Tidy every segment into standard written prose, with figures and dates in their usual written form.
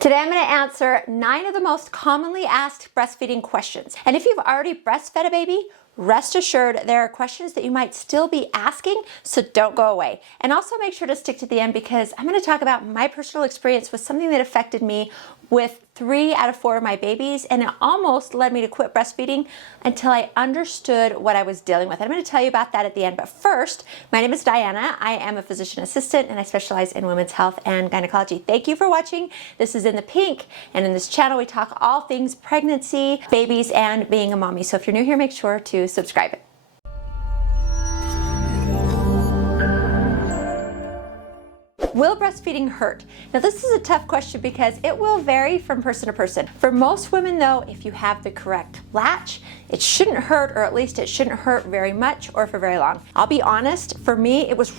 Today I'm going to answer 9 of the most commonly asked breastfeeding questions. And if you've already breastfed a baby, rest assured there are questions that you might still be asking, so don't go away. And also make sure to stick to the end because I'm going to talk about my personal experience with something that affected me with 3 out of 4 of my babies, and it almost led me to quit breastfeeding until I understood what I was dealing with. I'm going to tell you about that at the end, but first, my name is Diana. I am a physician assistant and I specialize in women's health and gynecology. Thank you for watching. This is In the Pink, and in this channel we talk all things pregnancy, babies, and being a mommy. So if you're new here, make sure to subscribe. Will breastfeeding hurt? Now this is a tough question because it will vary from person to person. For most women though, if you have the correct latch, it shouldn't hurt, or at least it shouldn't hurt very much or for very long. I'll be honest, for me it was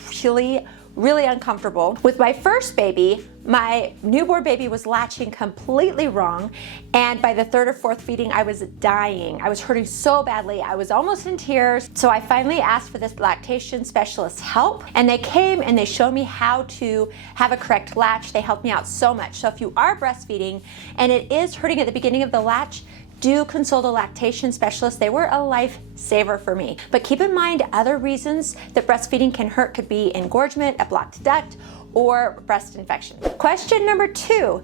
really uncomfortable. With my first baby, my newborn baby was latching completely wrong, and by the 3rd or 4th feeding I was dying. I was hurting so badly, I was almost in tears. So I finally asked for this lactation specialist's help, and they came and they showed me how to have a correct latch. They helped me out so much. So if you are breastfeeding and it is hurting at the beginning of the latch, do consult a lactation specialist. They were a lifesaver for me. But keep in mind, other reasons that breastfeeding can hurt could be engorgement, a blocked duct, or breast infection. Question number 2.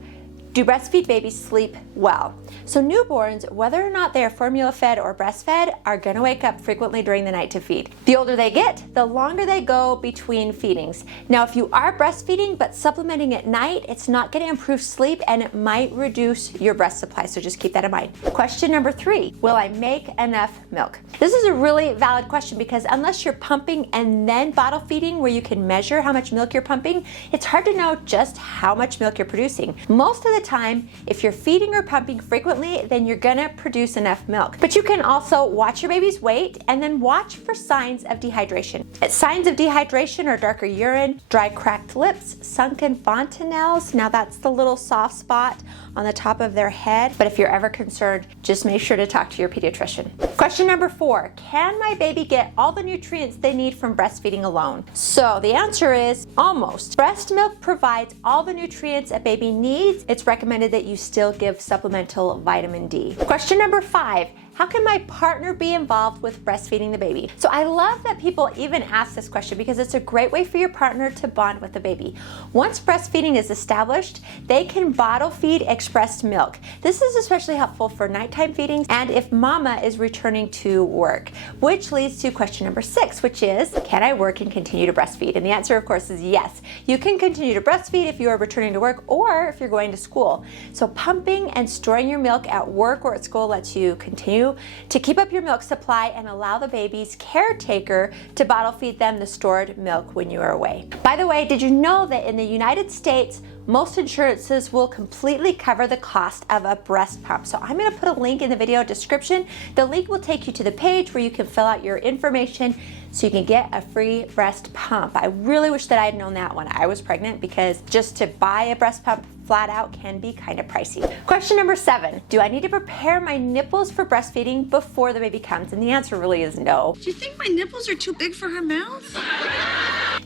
Do breastfeed babies sleep well? So newborns, whether or not they are formula fed or breastfed, are gonna wake up frequently during the night to feed. The older they get, the longer they go between feedings. Now, if you are breastfeeding but supplementing at night, it's not gonna improve sleep and it might reduce your breast supply, so just keep that in mind. Question number 3, will I make enough milk? This is a really valid question because unless you're pumping and then bottle feeding where you can measure how much milk you're pumping, it's hard to know just how much milk you're producing. Most of the time, if you're feeding or pumping frequently, then you're gonna produce enough milk. But you can also watch your baby's weight and then watch for signs of dehydration. Signs of dehydration are darker urine, dry cracked lips, sunken fontanelles. Now that's the little soft spot on the top of their head. But if you're ever concerned, just make sure to talk to your pediatrician. Question number 4, can my baby get all the nutrients they need from breastfeeding alone? So the answer is almost. Breast milk provides all the nutrients a baby needs. It's recommended that you still give supplemental vitamin D. Question number 5, how can my partner be involved with breastfeeding the baby? So I love that people even ask this question because it's a great way for your partner to bond with the baby. Once breastfeeding is established, they can bottle feed expressed milk. This is especially helpful for nighttime feedings and if mama is returning to work, which leads to question number 6, which is, can I work and continue to breastfeed? And the answer, of course, is yes. You can continue to breastfeed if you are returning to work or if you're going to school. So pumping and storing your milk at work or at school lets you continue to keep up your milk supply and allow the baby's caretaker to bottle feed them the stored milk when you are away. By the way, did you know that in the United States, most insurances will completely cover the cost of a breast pump? So I'm going to put a link in the video description. The link will take you to the page where you can fill out your information so you can get a free breast pump. I really wish that I had known that when I was pregnant because just to buy a breast pump flat out can be kind of pricey. Question number 7, do I need to prepare my nipples for breastfeeding before the baby comes? And the answer really is no. Do you think my nipples are too big for her mouth?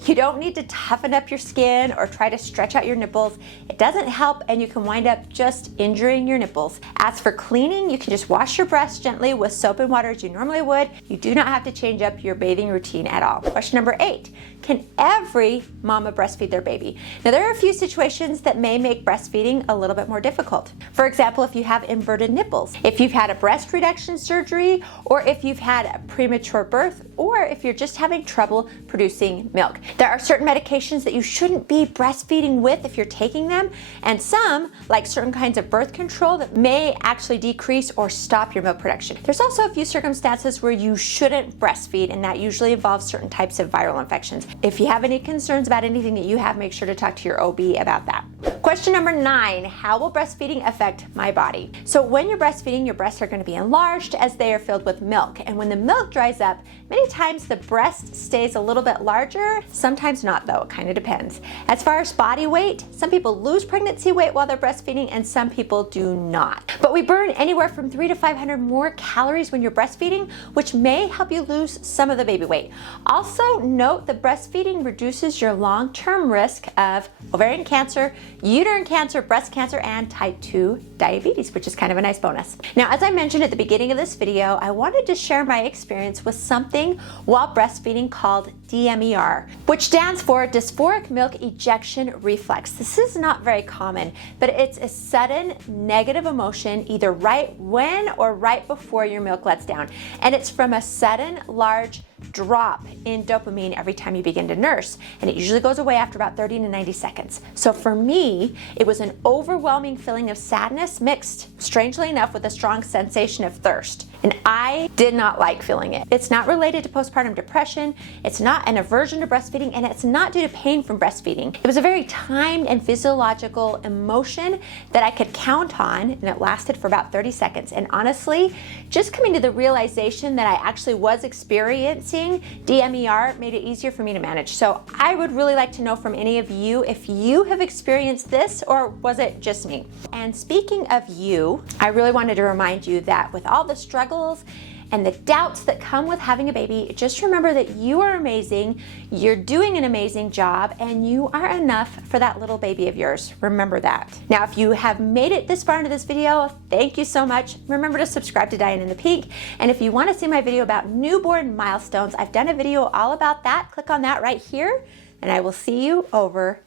You don't need to toughen up your skin or try to stretch out your nipples. It doesn't help and you can wind up just injuring your nipples. As for cleaning, you can just wash your breasts gently with soap and water as you normally would. You do not have to change up your bathing routine at all. Question number 8, can every mama breastfeed their baby? Now there are a few situations that may make breastfeeding a little bit more difficult. For example, if you have inverted nipples, if you've had a breast reduction surgery, or if you've had a premature birth, or if you're just having trouble producing milk. There are certain medications that you shouldn't be breastfeeding with if you're taking them, and some, like certain kinds of birth control, that may actually decrease or stop your milk production. There's also a few circumstances where you shouldn't breastfeed, and that usually involves certain types of viral infections. If you have any concerns about anything that you have, make sure to talk to your OB about that. Question number 9, how will breastfeeding affect my body? So when you're breastfeeding, your breasts are going to be enlarged as they are filled with milk. And when the milk dries up, many times the breast stays a little bit larger. Sometimes not though, it kind of depends. As far as body weight, some people lose pregnancy weight while they're breastfeeding and some people do not. But we burn anywhere from 300 to 500 more calories when you're breastfeeding, which may help you lose some of the baby weight. Also note that breastfeeding reduces your long-term risk of ovarian cancer, uterine cancer, breast cancer, and type 2 diabetes, which is kind of a nice bonus. Now, as I mentioned at the beginning of this video, I wanted to share my experience with something while breastfeeding called DMER, which stands for dysphoric milk ejection reflex. This is not very common, but it's a sudden negative emotion either right when or right before your milk lets down. And it's from a sudden large drop in dopamine every time you begin to nurse. And it usually goes away after about 30 to 90 seconds. So for me, it was an overwhelming feeling of sadness mixed, strangely enough, with a strong sensation of thirst. And I did not like feeling it. It's not related to postpartum depression. It's not an aversion to breastfeeding, and it's not due to pain from breastfeeding. It was a very timed and physiological emotion that I could count on, and it lasted for about 30 seconds. And honestly, just coming to the realization that I actually was experiencing DMER made it easier for me to manage. So I would really like to know from any of you if you have experienced this, or was it just me? And speaking of you, I really wanted to remind you that with all the struggles and the doubts that come with having a baby, just remember that you are amazing, you're doing an amazing job, and you are enough for that little baby of yours. Remember that. Now, if you have made it this far into this video, thank you so much. Remember to subscribe to Diane in the Pink. And if you want to see my video about newborn milestones, I've done a video all about that. Click on that right here, and I will see you over